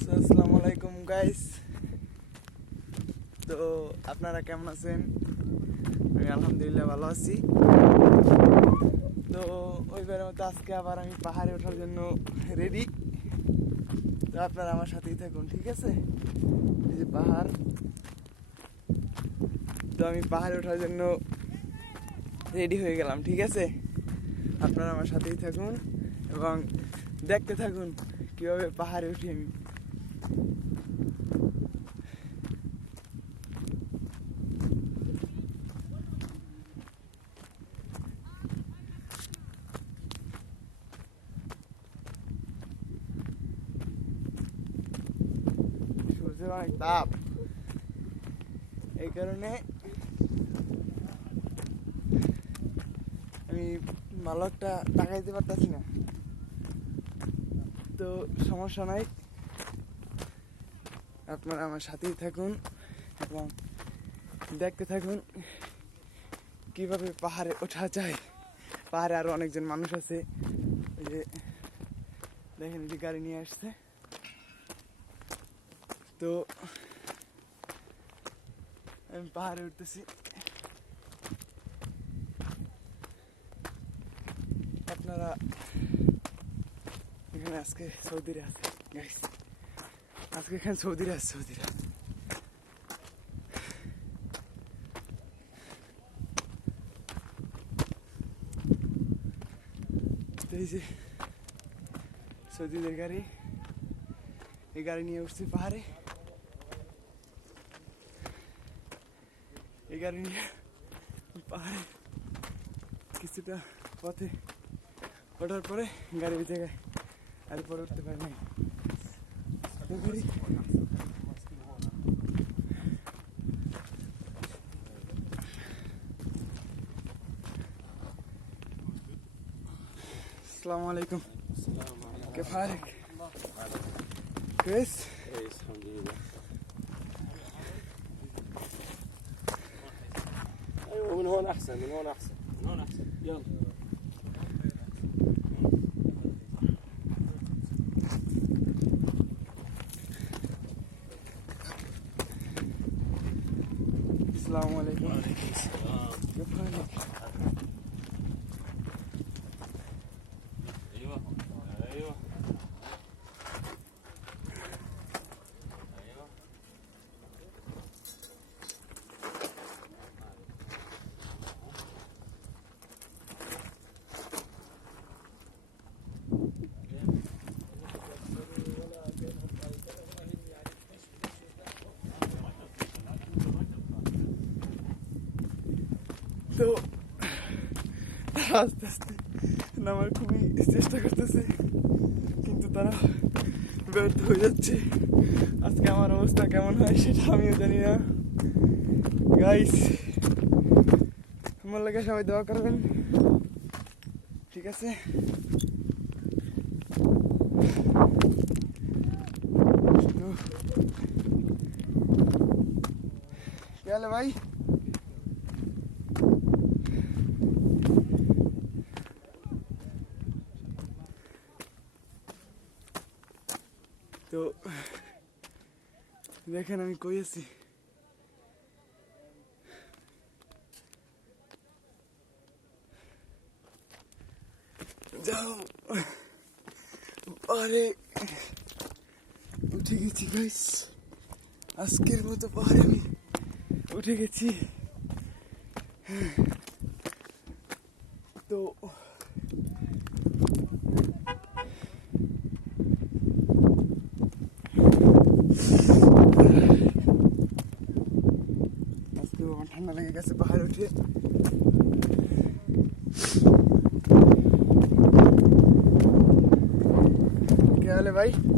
আসসালামু আলাইকুম গাইস তো আপনারা কেমন আছেন? আমি আলহামদুলিল্লাহ ভালো আছি। তো ওইবারের মতো আজকে আবার আমি পাহাড়ে ওঠার জন্য রেডি তো আপনারা আমার সাথেই থাকুন, ঠিক আছে? এই যে পাহাড়। তো আমি পাহাড়ে ওঠার জন্য রেডি হয়ে গেলাম, ঠিক আছে? আপনারা আমার সাথেই থাকুন এবং দেখতে থাকুন কীভাবে পাহাড়ে উঠি আমি। সূর্যের অনেক তাপ এই কারণে আমি ভালো একটা তাকাইতে পারতাছি না। তো সমস্যা নাই। আপনারা আমার সাথেই থাকুন এবং দেখতে থাকুন কীভাবে পাহাড়ে ওঠা যায়। পাহাড়ে আরও অনেকজন মানুষ আছে। যে দেখেন যে গাড়ি নিয়ে আসছে। তো আমি পাহাড়ে উঠতেছি। আপনারা এখানে আজকে সৌদিরে আছে গাইস আজকে এখানে সৌদিরে আছে সৌদিরা তো এই যে সৌদিদের গাড়ি এই গাড়ি নিয়ে উঠছি পাহাড়ে এই গাড়ি নিয়ে পাহাড়ে কিছুটা পথে ওঠার পরে গাড়ি ভিতরে আর পরে উঠতে পারি নাই তো গাড়ি السلام عليكم كيف حالك؟ كويس؟ كويس الحمد لله أيوه من هون أحسن من هون أحسن من هون أحسن يلا আসসালামু আলাইকুম। আস্তে আস্তে নামার খুবই চেষ্টা করতেছে কিন্তু তারা ব্যর্থ হয়ে যাচ্ছে আজকে আমার অবস্থা কেমন হয় সেটা আমিও জানি না গাইস আমার লাগে সবাই দোয়া করবেন। ঠিক আছে? গেলে ভাই? তো, দেখেন আমি কই আছি। যাও। আরে উঠে গেছি গাইস আজকের মতো পাহাড়ে আমি উঠে গেছি। তো আজকে আমার ঠান্ডা লেগে গেছে পাহাড় উঠে। পুরো ঠিকঠাক